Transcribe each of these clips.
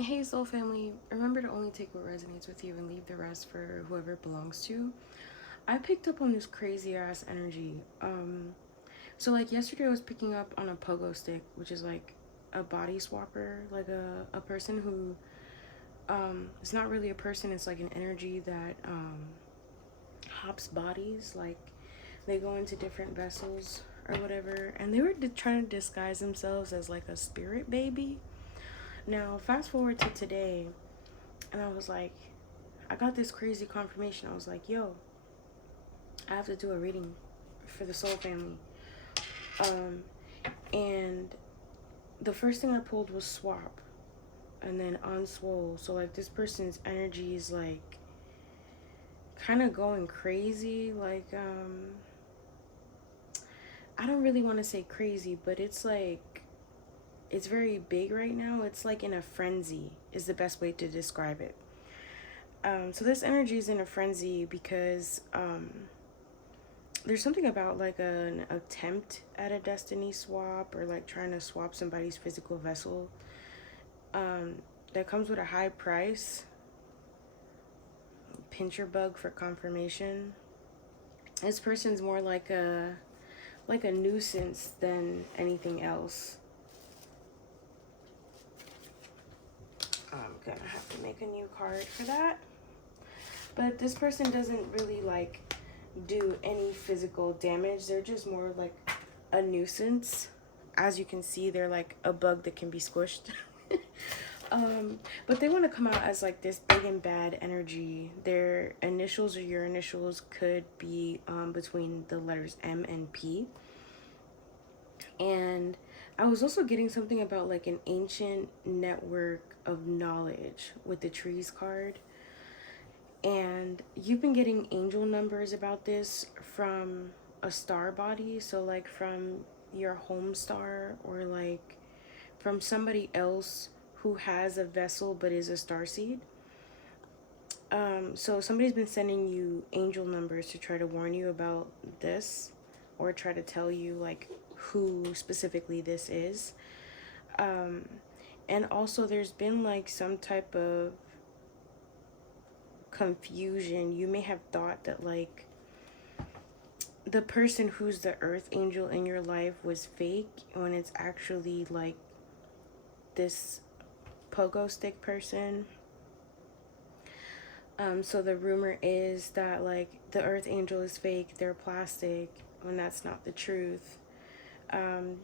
Hey soul family, remember to only take what resonates with you and leave the rest for whoever it belongs to. I picked up on this crazy ass energy. So like yesterday I was picking up on a pogo stick, which is like a body swapper, like a person who it's not really a person, it's like an energy that hops bodies, like they go into different vessels or whatever, and they were trying to disguise themselves as like a spirit baby. Now fast forward to today, and I was like, I got this crazy confirmation. I was like, yo, I have to do a reading for the soul family. Um, and the first thing I pulled was swap and then unswole. So like this person's energy is like kind of going crazy. Like, I don't really want to say crazy, but it's like, it's very big right now. It's like in a frenzy is the best way to describe it. So this energy is in a frenzy because there's something about like an attempt at a destiny swap or like trying to swap somebody's physical vessel that comes with a high price. Pincher bug for confirmation. This person's more like a nuisance than anything else. I'm gonna have to make a new card for that. But this person doesn't really like do any physical damage. They're just more like a nuisance. As you can see, they're like a bug that can be squished. But they want to come out as like this big and bad energy. Their initials or your initials could be between the letters M and P. And I was also getting something about like an ancient network of knowledge with the trees card. And you've been getting angel numbers about this from a star body. So like from your home star or like from somebody else who has a vessel but is a starseed. So somebody's been sending you angel numbers to try to warn you about this or try to tell you like who specifically this is. And also there's been like some type of confusion. You may have thought that like the person who's the earth angel in your life was fake when it's actually like this pogo stick person. So the rumor is that like the earth angel is fake, they're plastic, when that's not the truth.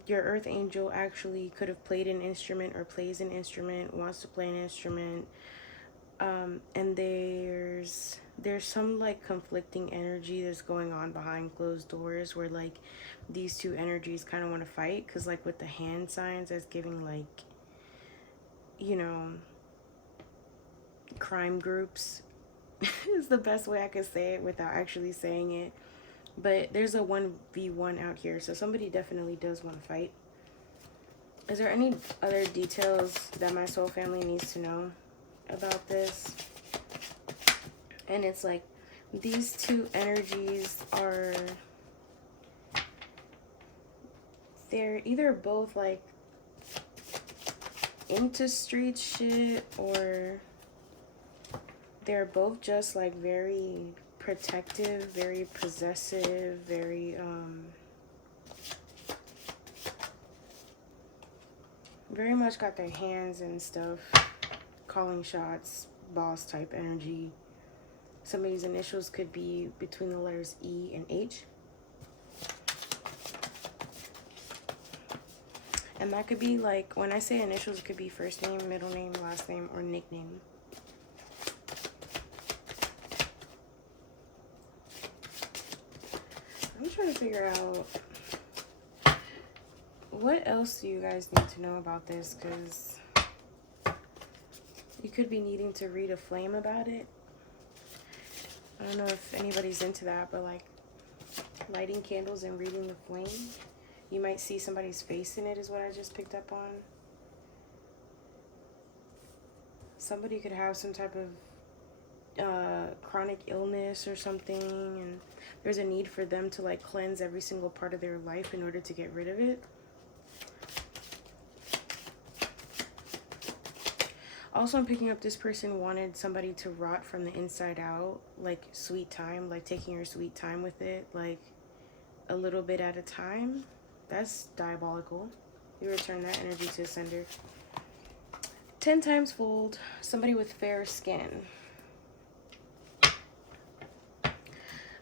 Your earth angel actually could have played an instrument or plays an instrument, wants to play an instrument. And there's some like conflicting energy that's going on behind closed doors where like these two energies kind of want to fight, because like with the hand signs, that's giving like, you know, crime groups is the best way I could say it without actually saying it. But there's a 1v1 out here, so somebody definitely does want to fight. Is there any other details that my soul family needs to know about this? And it's like these two energies are, they're either both like into street shit or they're both just like very protective, very possessive, very very much got their hands and stuff, calling shots, boss type energy. Somebody's initials could be between the letters E and H. And that could be like, when I say initials, it could be first name, middle name, last name, or nickname. I'm trying to figure out what else do you guys need to know about this, because you could be needing to read a flame about it. I don't know if anybody's into that, but like lighting candles and reading the flame. You might see somebody's face in it is what I just picked up on. Somebody could have some type of chronic illness or something, and there's a need for them to like cleanse every single part of their life in order to get rid of it. Also, I'm picking up this person wanted somebody to rot from the inside out, like sweet time, like taking your sweet time with it, like a little bit at a time. That's diabolical. You return that energy to the sender. 10 times fold, somebody with fair skin.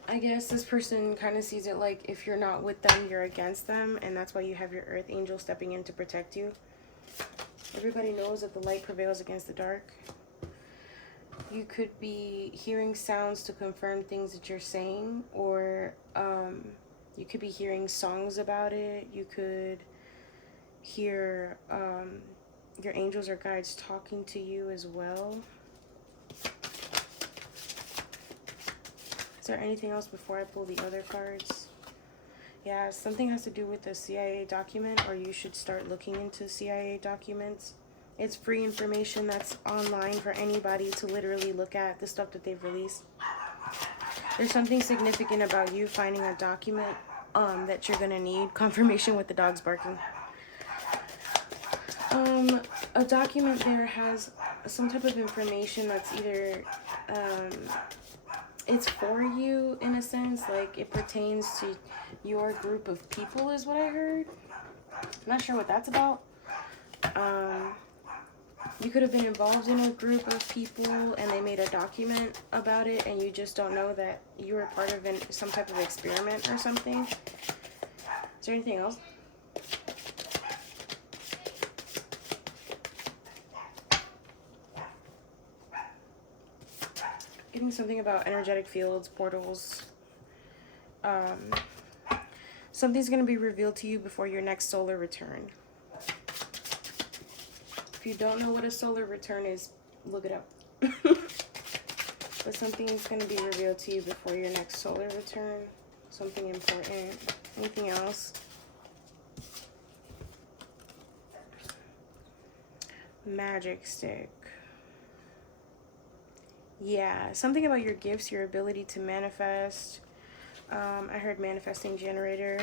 I guess this person kind of sees it like if you're not with them, you're against them, and that's why you have your earth angel stepping in to protect you. Everybody knows that the light prevails against the dark. You could be hearing sounds to confirm things that you're saying, or you could be hearing songs about it. You could hear your angels or guides talking to you as well. Is there anything else before I pull the other cards? Yeah, something has to do with the CIA document, or you should start looking into CIA documents. It's free information that's online for anybody to literally look at the stuff that they've released. There's something significant about you finding a document that you're gonna need. Confirmation with the dogs barking. A document there has some type of information that's either it's for you in a sense, like it pertains to your group of people is what I heard. I'm not sure what that's about. You could have been involved in a group of people and they made a document about it and you just don't know that you were part of some type of experiment or something. Is there anything else? Getting something about energetic fields, portals. Something's going to be revealed to you before your next solar return. If you don't know what a solar return is, look it up. But something is going to be revealed to you before your next solar return. Something important. Anything else? Magic stick. Yeah, something about your gifts, your ability to manifest. I heard manifesting generator.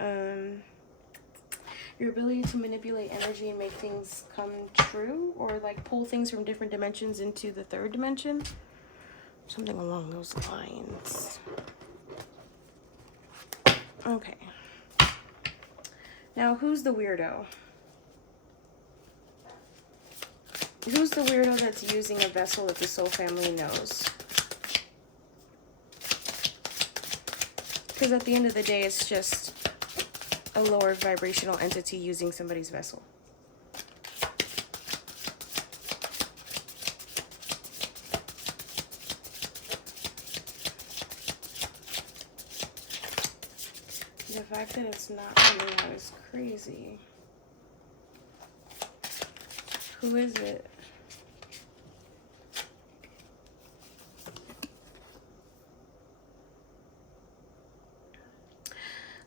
Your ability to manipulate energy and make things come true, or like pull things from different dimensions into the third dimension. Something along those lines. Okay. Now, who's the weirdo? Who's the weirdo that's using a vessel that the soul family knows? Because at the end of the day, it's just a lower vibrational entity using somebody's vessel. The fact that it's not coming out is crazy. Who is it?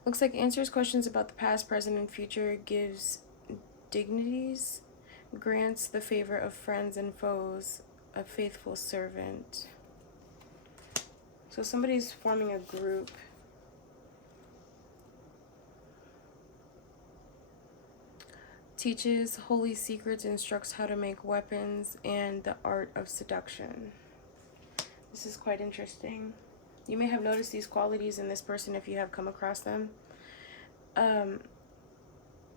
Looks like answers questions about the past, present, and future, gives dignities, grants the favor of friends and foes, a faithful servant. So somebody's forming a group. Teaches holy secrets, instructs how to make weapons, and the art of seduction. This is quite interesting. You may have noticed these qualities in this person if you have come across them. And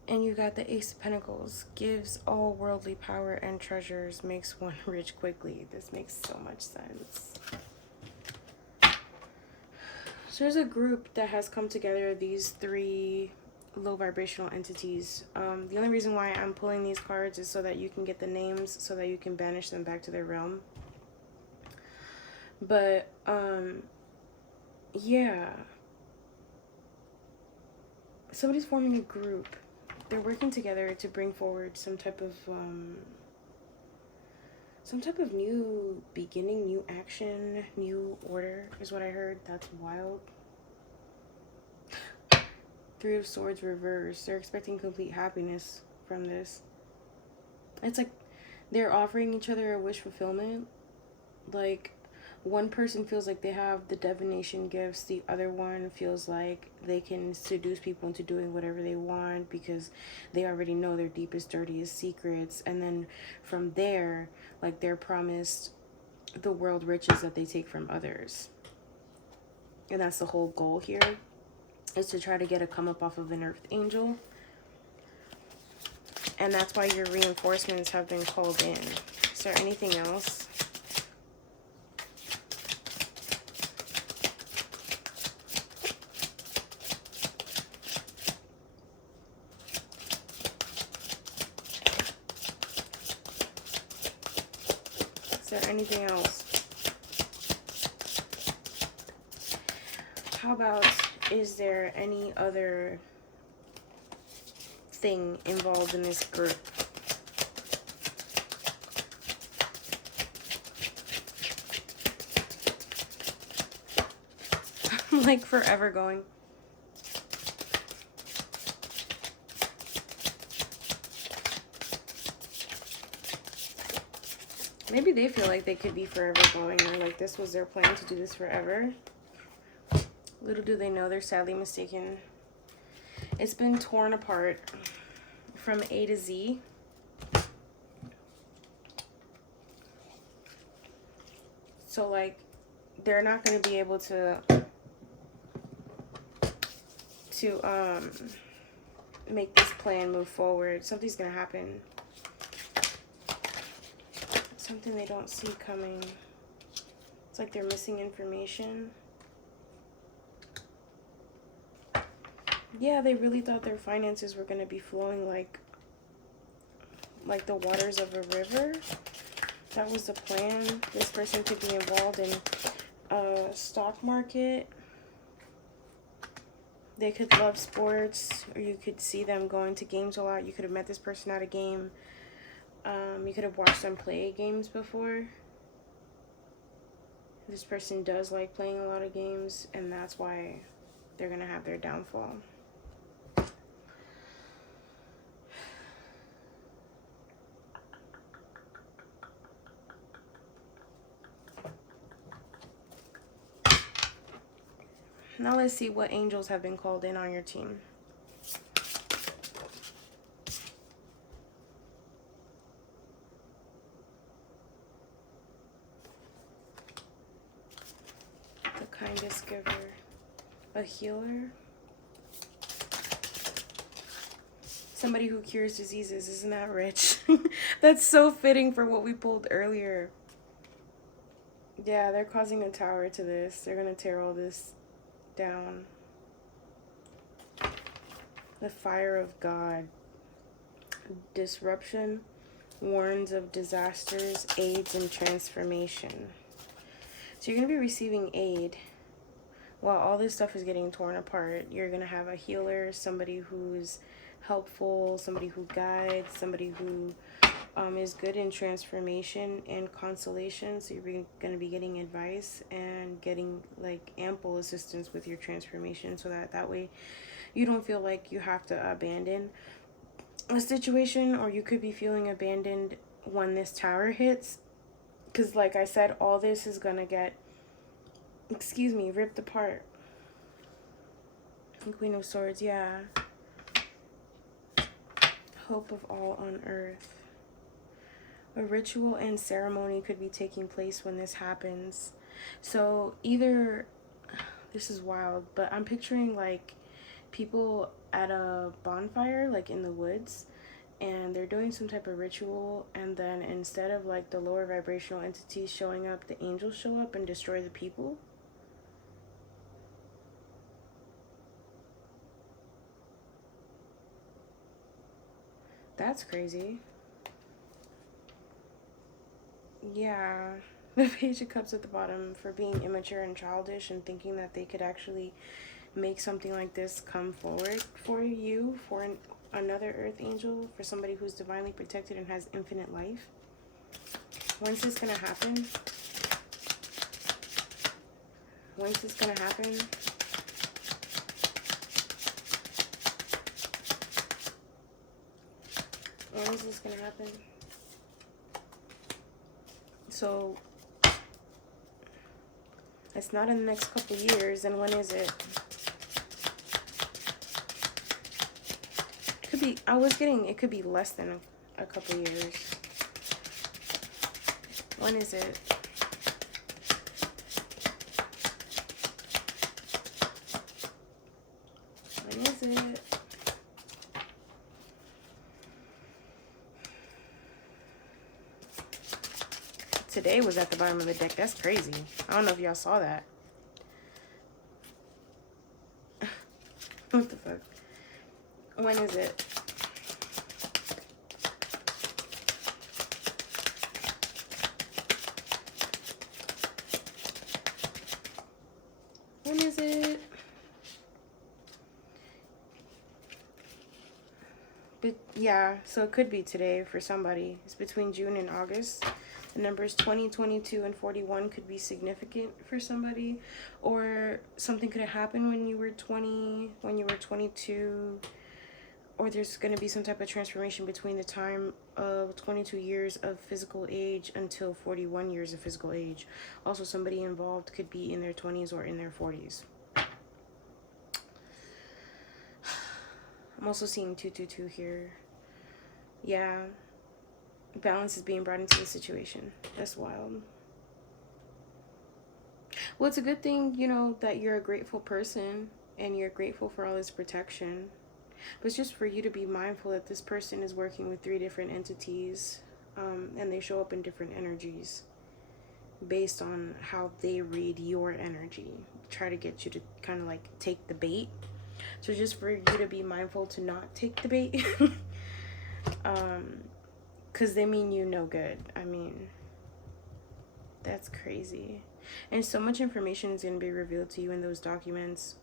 you got the Ace of Pentacles. Gives all worldly power and treasures, makes one rich quickly. This makes so much sense. So there's a group that has come together, these three low vibrational entities. The only reason why I'm pulling these cards is so that you can get the names, so that you can banish them back to their realm. But yeah, somebody's forming a group. They're working together to bring forward some type of new beginning, new action, new order is what I heard. That's wild. Three of Swords reversed. They're expecting complete happiness from this. It's like they're offering each other a wish fulfillment. Like one person feels like they have the divination gifts, the other one feels like they can seduce people into doing whatever they want because they already know their deepest, dirtiest secrets. And then from there, like, they're promised the world riches that they take from others. And that's the whole goal here, is to try to get a come up off of an earth angel. And that's why your reinforcements have been called in. Is there anything else? Is there anything else? How about, is there any other thing involved in this group? I'm like forever going. Maybe they feel like they could be forever going, or like this was their plan to do this forever. Little do they know, they're sadly mistaken. It's been torn apart from A to Z. So like, they're not going to be able to make this plan move forward. Something's going to happen. Something they don't see coming. It's like they're missing information. Yeah, they really thought their finances were going to be flowing like the waters of a river. That was the plan. This person could be involved in a stock market. They could love sports, or you could see them going to games a lot. You could have met this person at a game. You could have watched them play games before. This person does like playing a lot of games, and that's why they're going to have their downfall. Now let's see what angels have been called in on your team. The kindest giver. A healer. Somebody who cures diseases. Isn't that rich? That's so fitting for what we pulled earlier. Yeah, they're causing a tower to this. They're going to tear all this down. The fire of God. Disruption warns of disasters, aids, and transformation. So you're going to be receiving aid while all this stuff is getting torn apart. You're going to have a healer, somebody who's helpful, somebody who guides, somebody who is good in transformation and consolation. So you're going to be getting advice and getting like ample assistance with your transformation, so that way you don't feel like you have to abandon a situation, or you could be feeling abandoned when this tower hits, because like I said, all this is going to get, ripped apart. Queen of Swords, yeah. Hope of all on earth. A ritual and ceremony could be taking place when this happens. So either, this is wild, but I'm picturing like people at a bonfire, like in the woods, and they're doing some type of ritual, and then instead of like the lower vibrational entities showing up, the angels show up and destroy the people. That's crazy. Yeah, the Page of Cups at the bottom, for being immature and childish and thinking that they could actually make something like this come forward for you, for another earth angel, for somebody who's divinely protected and has infinite life. When's this gonna happen? When's this gonna happen? When is this gonna happen? So It's not in the next couple years. And when is it? Could be, it could be less than a couple years. When is it? When is it? Today was at the bottom of the deck. That's crazy. I don't know if y'all saw that. What the fuck? When is it? When is it? But yeah, so it could be today for somebody. It's between June and August. The numbers 20, 22, and 41 could be significant for somebody. Or something could have happened when you were 20, when you were 22. Or there's going to be some type of transformation between the time of 22 years of physical age until 41 years of physical age. Also, somebody involved could be in their 20s or in their 40s. I'm also seeing 222 here. Yeah. Balance is being brought into the situation. That's wild. Well, it's a good thing, you know, that you're a grateful person and you're grateful for all this protection. But it's just for you to be mindful that this person is working with 3 different entities, and they show up in different energies based on how they read your energy. Try to get you to kind of like take the bait. So just for you to be mindful to not take the bait. Because they mean you no good. I mean, that's crazy. And so much information is going to be revealed to you in those documents.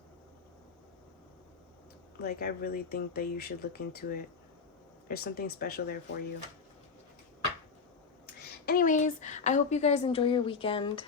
Like, I really think that you should look into it. There's something special there for you. Anyways, I hope you guys enjoy your weekend.